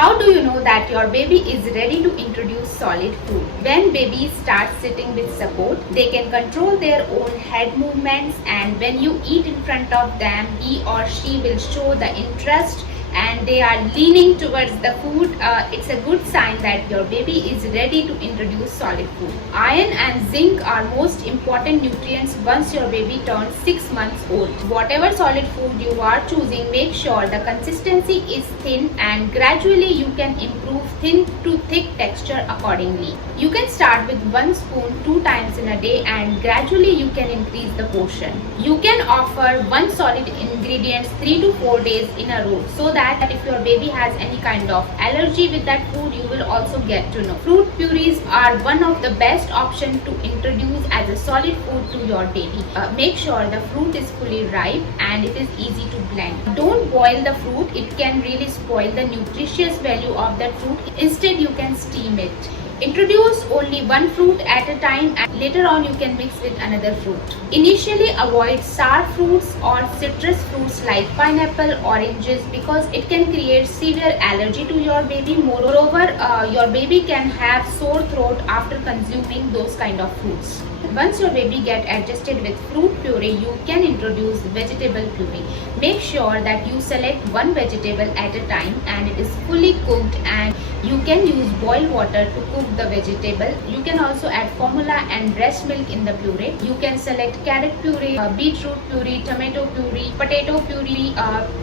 How do you know that your baby is ready to introduce solid food? When babies start sitting with support, they can control their own head movements, and when you eat in front of them, he or she will show the interest and they are leaning towards the food. It's a good sign that your baby is ready to introduce solid food. Iron and zinc are most important nutrients once your baby turns 6 months old. Whatever solid food you are choosing, make sure the consistency is thin and gradually you can improve thin to thick texture accordingly. You can start with 1 spoon 2 times in a day and gradually you can increase the portion. You can offer one solid ingredients 3 to 4 days in a row so that if your baby has any kind of allergy with that food, you will also get to know. Fruit purees are one of the best options to introduce as a solid food to your baby. Make sure the fruit is fully ripe and it is easy to blend. Don't boil the fruit, it can really spoil the nutritious value of that fruit. Instead, you can steam it. Introduce only one fruit at a time and later on you can mix with another fruit. Initially avoid sour fruits or citrus fruits like pineapple, oranges because it can create severe allergy to your baby. Moreover, your baby can have sore throat after consuming those kind of fruits. Once your baby get adjusted with fruit puree, you can introduce vegetable puree. Make sure that you select one vegetable at a time and it is fully cooked, and you can use boiled water to cook the vegetable. You can also add formula and breast milk in the puree. You can select carrot puree, beetroot puree, tomato puree, potato puree,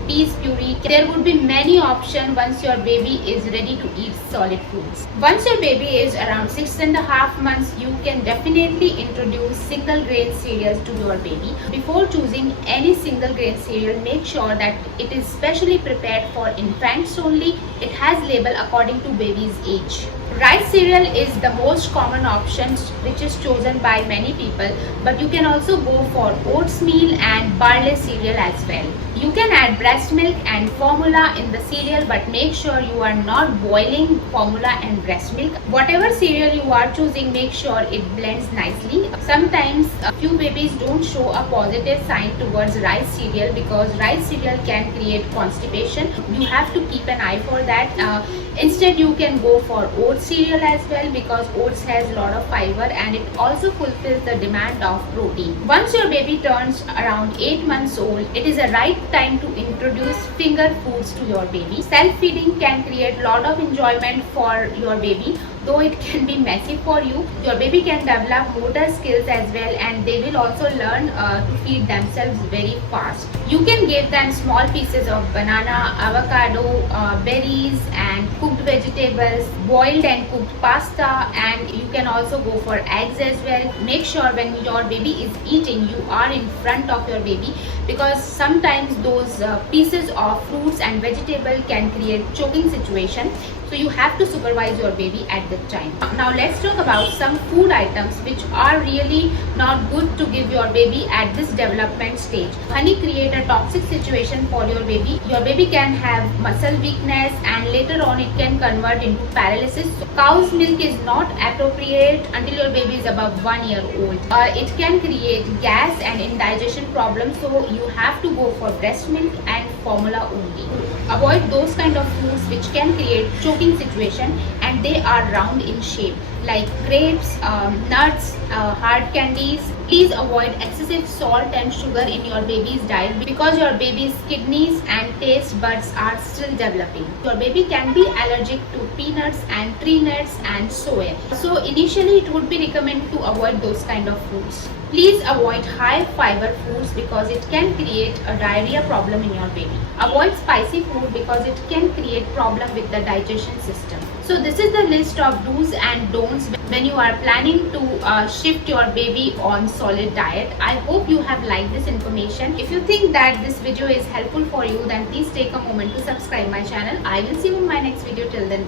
peas puree. There would be many options once your baby is ready to eat solid foods. Once your baby is around 6.5 months, you can definitely introduce single grain cereals to your baby. Before choosing any single grain cereal, make sure that it is specially prepared for infants only. It has label according to baby's age. Rice cereal is the most common option which is chosen by many people, but you can also go for oats meal and barley cereal as well. You can add breast milk and formula in the cereal, but make sure you are not boiling formula and breast milk. Whatever cereal you are choosing, make sure it blends nicely. Sometimes a few babies don't show a positive sign towards rice cereal because rice cereal can create constipation. You have to keep an eye for that. Instead, you can go for oats cereal as well because oats has a lot of fiber and it also fulfills the demand of protein. Once your baby turns around 8 months old, it is a right time to introduce finger foods to your baby. Self-feeding can create a lot of enjoyment for your baby. Though it can be messy for you, your baby can develop motor skills as well and they will also learn to feed themselves very fast. You can give them small pieces of banana, avocado, berries and cooked vegetables, boiled and cooked pasta, and you can also go for eggs as well. Make sure when your baby is eating, you are in front of your baby because sometimes those pieces of fruits and vegetable can create choking situation. So you have to supervise your baby at the time. Now let's talk about some food items which are really not good to give your baby at this development stage. Honey create a toxic situation for your baby. Your baby can have muscle weakness and later on it can convert into paralysis. So cow's milk is not appropriate until your baby is above 1 year old. It can create gas and indigestion problems, so you have to go for breast milk and formula only. Avoid those kind of foods which can create choking situation and they are round in shape like grapes, nuts, hard candies. Please avoid excessive salt and sugar in your baby's diet because your baby's kidneys and taste buds are still developing. Your baby can be allergic to peanuts and tree nuts and soy. So initially it would be recommended to avoid those kind of foods. Please avoid high fiber foods because it can create a diarrhea problem in your baby. Avoid spicy food because it can create problem with the digestion system. So this is the list of do's and don'ts when you are planning to shift your baby on solid diet. I hope you have liked this information. If you think that this video is helpful for you, then please take a moment to subscribe my channel. I will see you in my next video. Till then.